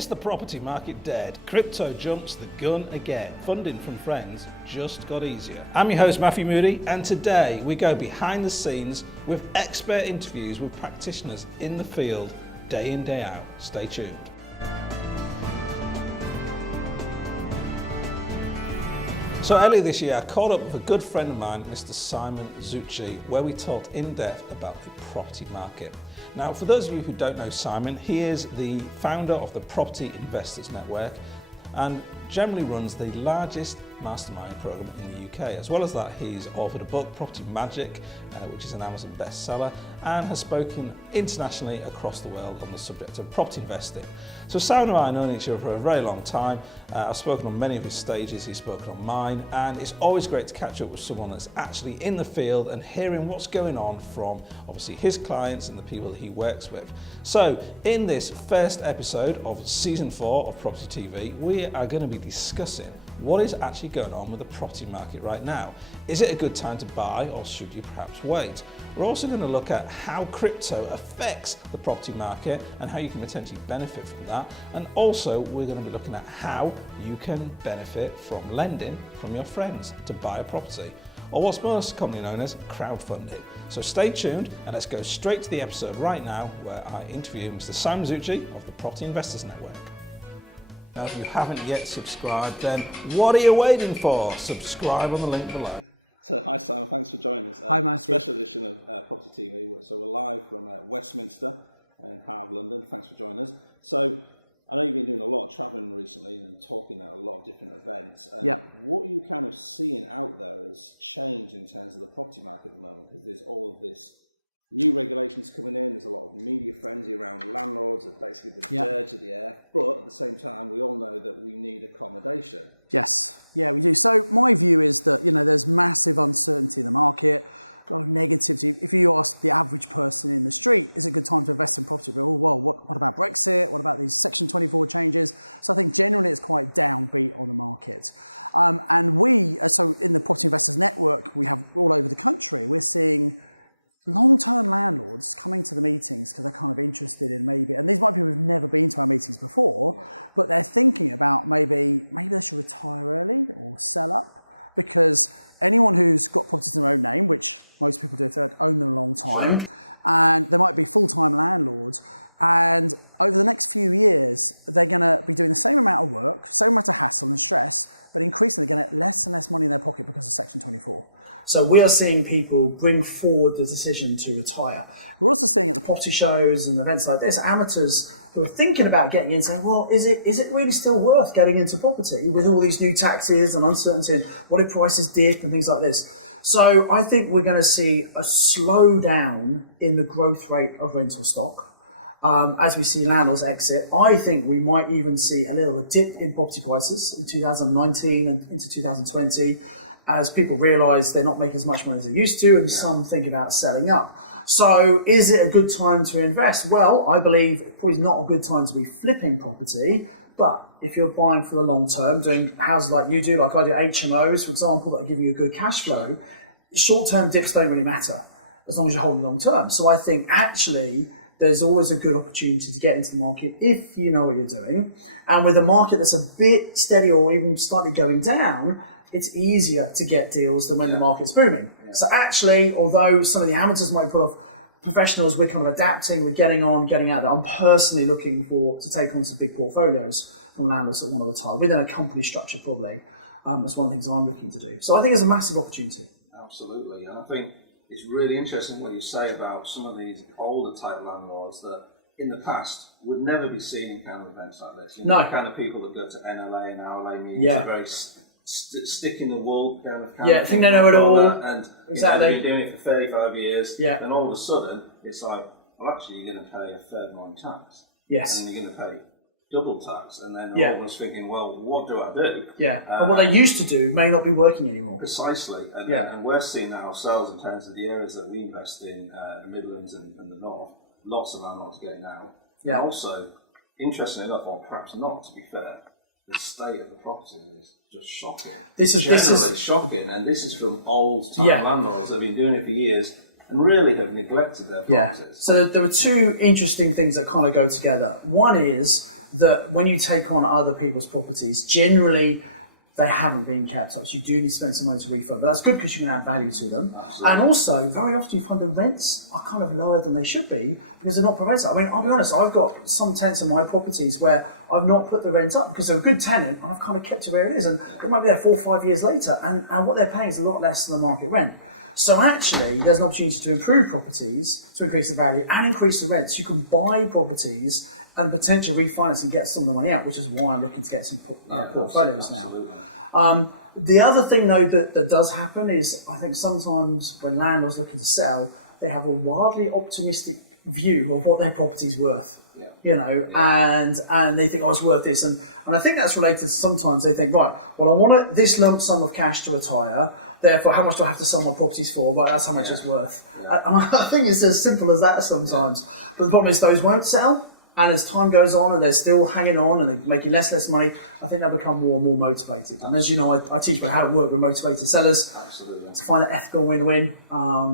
Is the property market dead? Crypto jumps the gun again. Funding from friends just got easier. I'm your host Matthew Moody, and today we go behind the scenes with expert interviews with practitioners in the field day in, day out. Stay tuned. So earlier this year, I caught up with a good friend of mine, Mr. Simon Zutshi, where we talked in depth about the property market. Now, for those of you who don't know Simon, he is the founder of the Property Investors Network and generally runs the largest mastermind program in the UK. As well as that, he's authored a book, Property Magic, which is an Amazon bestseller, and has spoken internationally across the world on the subject of property investing. So Simon and I have known each other for a very long time. I've spoken on many of his stages, he's spoken on mine, and it's always great to catch up with someone that's actually in the field and hearing what's going on from obviously his clients and the people that he works with. So in this first episode of season 4 of Property TV, we are going to be discussing what is actually going on with the property market right now. Is it a good time to buy, or should you perhaps wait? We're also going to look at how crypto affects the property market and how you can potentially benefit from that. And also we're going to be looking at how you can benefit from lending from your friends to buy a property, or what's most commonly known as crowdfunding. So stay tuned and let's go straight to the episode right now where I interview Mr. Simon Zutshi of the Property Investors Network. Now, if you haven't yet subscribed, then what are you waiting for? Subscribe on the link below. So we are seeing people bring forward the decision to retire. Property shows and events like this, amateurs who are thinking about getting in saying, well, is it really still worth getting into property with all these new taxes and uncertainty and what if prices dip and things like this? So I think we're going to see a slowdown in the growth rate of rental stock. As we see landlords exit, I think we might even see a little dip in property prices in 2019 and into 2020 as people realise they're not making as much money as they used to, and some think about selling up. So is it a good time to invest? Well, I believe it's probably not a good time to be flipping property, but if you're buying for the long term, doing houses like you do, like I do HMOs, for example, that give you a good cash flow, short-term dips don't really matter as long as you're holding long term. So I think actually there's always a good opportunity to get into the market if you know what you're doing. And with a market that's a bit steady or even slightly going down, it's easier to get deals than when the market's booming. Yeah. So actually, although some of the amateurs might put off, professionals, we're kind of adapting, we're getting on, getting out there. I'm personally looking to take on some big portfolios from landlords at one at a time, within a company structure probably. That's one of the things I'm looking to do. So I think it's a massive opportunity. Absolutely, and I think it's really interesting what you say about some of these older type landlords that in the past would never be seen in kind of events like this. You know, the kind of people that go to NLA and RLA meetings are very stick in the wool kind of think they know it all. And exactly. They've been doing it for 35 years. Yeah. Then all of a sudden, it's like, well, actually, you're going to pay a third more in tax. Yes. And then you're going to pay double tax. And then everyone's thinking, well, what do I do? Yeah. But what they used to do may not be working anymore. Precisely. And we're seeing that ourselves in terms of the areas that we invest in, the Midlands and the North. Lots of landlords getting out. Yeah. And also, interestingly enough, or perhaps not, to be fair, the state of the property is just shocking. This is shocking, and this is from old-time landlords that have been doing it for years and really have neglected their properties. So there were two interesting things that kind of go together. One is that when you take on other people's properties, generally they haven't been kept up. So you do need to spend some money to refurb, but that's good because you can add value to them. Absolutely. And also, very often you find the rents are kind of lower than they should be because they're not provided. I mean, I'll be honest, I've got some tenants in my properties where I've not put the rent up because they're a good tenant, I've kind of kept it where it is, and it might be there 4 or 5 years later, and what they're paying is a lot less than the market rent. So actually, there's an opportunity to improve properties, to increase the value, and increase the rents. You can buy properties and potentially refinance and get some of the money out, which is why I'm looking to get some portfolios now. The other thing, though, that does happen is I think sometimes when landlords looking to sell, they have a wildly optimistic view of what their property's worth. You know, and they think, oh, it's worth this. And I think that's related to sometimes they think, right, well, I want this lump sum of cash to retire, therefore, how much do I have to sell my properties for? Well, that's how much it's worth. And I think it's as simple as that sometimes. But the problem is those won't sell. And as time goes on and they're still hanging on and they're making less money, I think they'll become more and more motivated. And as you know, I teach about how to work with motivated sellers to find an ethical win-win.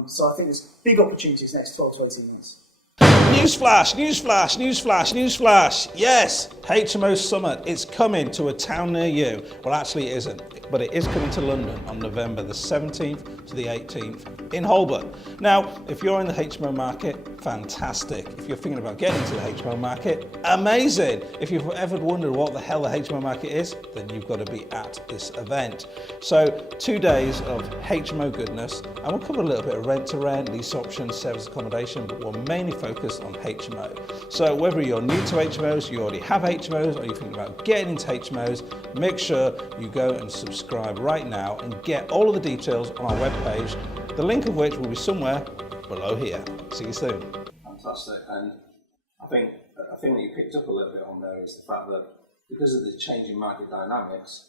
So I think there's big opportunities next 12 to 18 months. Newsflash, newsflash, newsflash, newsflash. Yes, HMO Summit. It's coming to a town near you. Well, actually it isn't, but it is coming to London on November the 17th to the 18th in Holborn. Now, if you're in the HMO market, fantastic. If you're thinking about getting into the HMO market, amazing. If you've ever wondered what the hell the HMO market is, then you've got to be at this event. So 2 days of HMO goodness, and we'll cover a little bit of rent-to-rent, lease options, service accommodation, but we're mainly focused on HMO. So whether you're new to HMOs, you already have HMOs, or you're thinking about getting into HMOs, make sure you go and subscribe right now and get all of the details on our webpage, the link of which will be somewhere below here. See you soon. Fantastic. And I think a thing that you picked up a little bit on there is the fact that because of the changing market dynamics,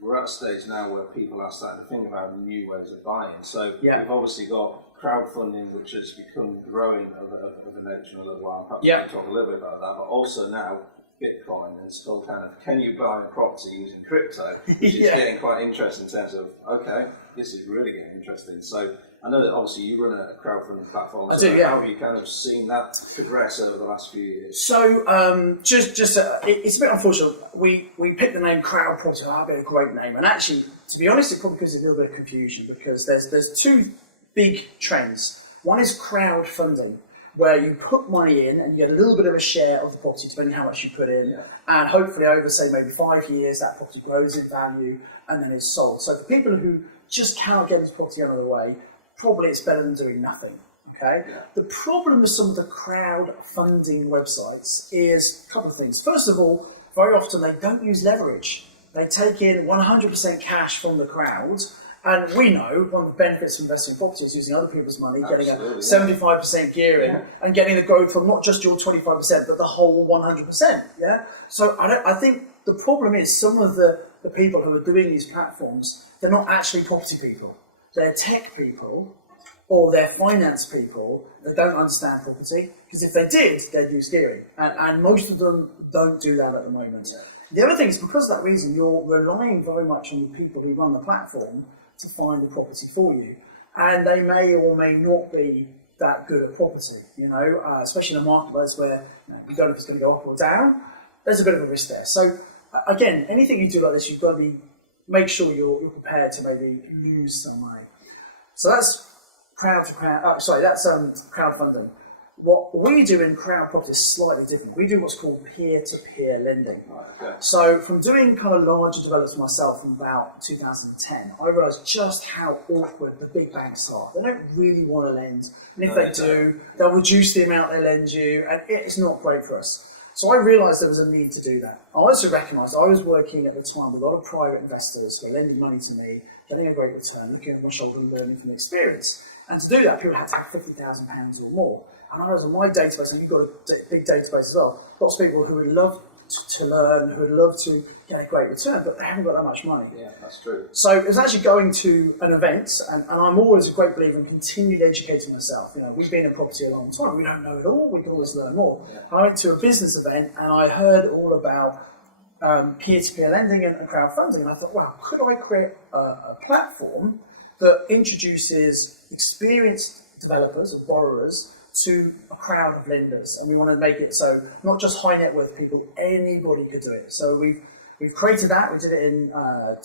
we're at a stage now where people are starting to think about new ways of buying. So we've obviously got crowdfunding, which has become growing of a nature in a little while. Perhaps we can talk a little bit about that, but also now Bitcoin and still kind of, can you buy a property using crypto? Which is getting quite interesting in terms of, okay, this is really getting interesting. So I know that obviously you run a crowdfunding platform. I do, yeah. How have you kind of seen that progress over the last few years? So it's a bit unfortunate. We picked the name Crowd Property. That'd be a great name. And actually, to be honest, it probably causes a little bit of confusion because there's two big trends. One is crowdfunding, where you put money in and you get a little bit of a share of the property, depending on how much you put in, and hopefully over, say, maybe 5 years, that property grows in value and then it's sold. So for people who just cannot get this property out of the way, probably it's better than doing nothing. Okay. The problem with some of the crowdfunding websites is a couple of things. First of all, very often they don't use leverage. They take in 100% cash from the crowd. And we know one of the benefits of investing in property is using other people's money, getting a 75% gearing, and getting the growth from not just your 25%, but the whole 100%. Yeah. So I think the problem is some of the people who are doing these platforms, they're not actually property people. They're tech people or they're finance people that don't understand property. Because if they did, they'd use gearing. And most of them don't do that at the moment. The other thing is because of that reason, you're relying very much on the people who run the platform to find the property for you. And they may or may not be that good at property, especially in a marketplace where you don't know if it's going to go up or down. There's a bit of a risk there. So again, anything you do like this, you've got to make sure you're prepared to maybe lose some money. So that's crowdfunding. What we do in crowd property is slightly different. We do what's called peer-to-peer lending. So from doing kind of larger developments myself from about 2010, I realised just how awkward the big banks are. They don't really want to lend. And if they do, they'll reduce the amount they lend you, and it's not great for us. So I realised there was a need to do that. I also recognised I was working at the time with a lot of private investors who were lending money to me, getting a great return, looking over my shoulder and learning from the experience. And to do that, people had to have £50,000 or more. And I was on my database, and you've got a big database as well, lots of people who would love to learn, who would love to get a great return, but they haven't got that much money. Yeah, that's true. So it was actually going to an event, and I'm always a great believer in continually educating myself. We've been in property a long time, we don't know it all, we can always learn more. I went to a business event, and I heard all about peer-to-peer lending and crowdfunding, and I thought, wow, could I create a platform that introduces experienced developers or borrowers to a crowd of lenders, and we want to make it so not just high net worth people, anybody could do it. So we've created that. We did it in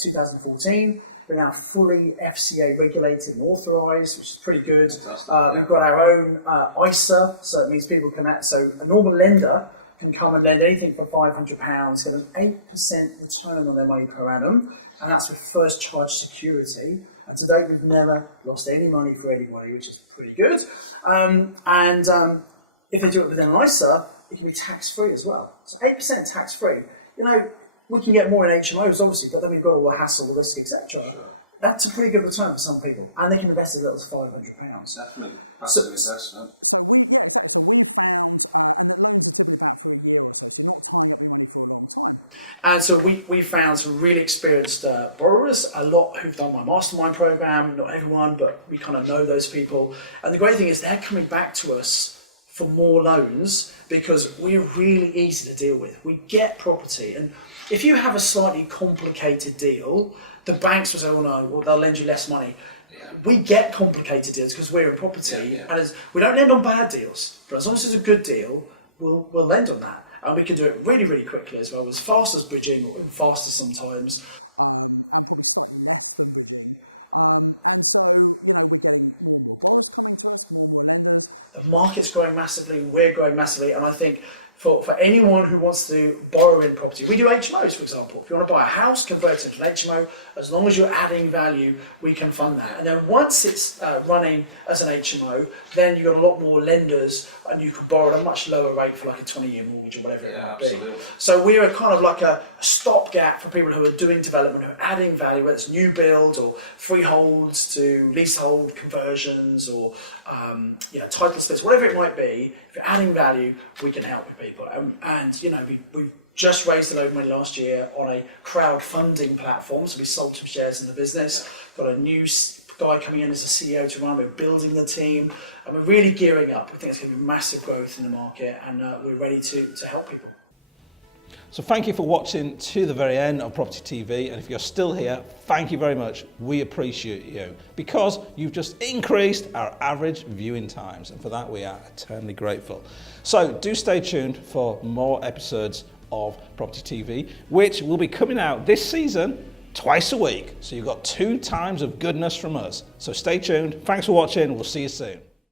2014. We're now fully FCA regulated and authorised, which is pretty good. We've got our own ISA, so it means people can act. So a normal lender can come and lend anything for £500, get an 8% return on their money per annum, and that's with first charge security. And to date, we've never lost any money for anybody, which is pretty good. If they do it within an ISA, it can be tax-free as well. So 8% tax-free. You know, we can get more in HMOs, obviously, but then we've got all the hassle, the risk, etc. Sure. That's a pretty good return for some people, and they can invest as little as £500. Definitely, passive investment. And so we found some really experienced borrowers, a lot who've done my mastermind program, not everyone, but we kind of know those people. And the great thing is they're coming back to us for more loans because we're really easy to deal with. We get property, and if you have a slightly complicated deal, the banks will say, oh no, well, they'll lend you less money. Yeah. We get complicated deals because we're in property, and we don't lend on bad deals, but as long as it's a good deal, we'll lend on that. And we can do it really, really quickly as well, as fast as bridging, or faster sometimes. The market's growing massively, we're growing massively, and I think for anyone who wants to borrow in property, we do HMOs, for example. If you want to buy a house, convert it into an HMO, as long as you're adding value, we can fund that. And then once it's running as an HMO, then you've got a lot more lenders, and you can borrow at a much lower rate for like a 20-year mortgage or whatever it might be. So we're kind of like a stopgap for people who are doing development, who are adding value, whether it's new build or freeholds to leasehold conversions or title splits, whatever it might be. If you're adding value, we can help with people. And you know, we've just raised a load of money last year on a crowdfunding platform, so we sold some shares in the business. Got a new guy coming in as a CEO to run. We're building the team, and we're really gearing up. We think it's going to be massive growth in the market, and we're ready to help people. So thank you for watching to the very end of Property TV, and if you're still here, thank you very much. We appreciate you because you've just increased our average viewing times, and for that we are eternally grateful. So do stay tuned for more episodes of Property TV, which will be coming out this season twice a week. So you've got 2 times of goodness from us. So stay tuned. Thanks for watching. We'll see you soon.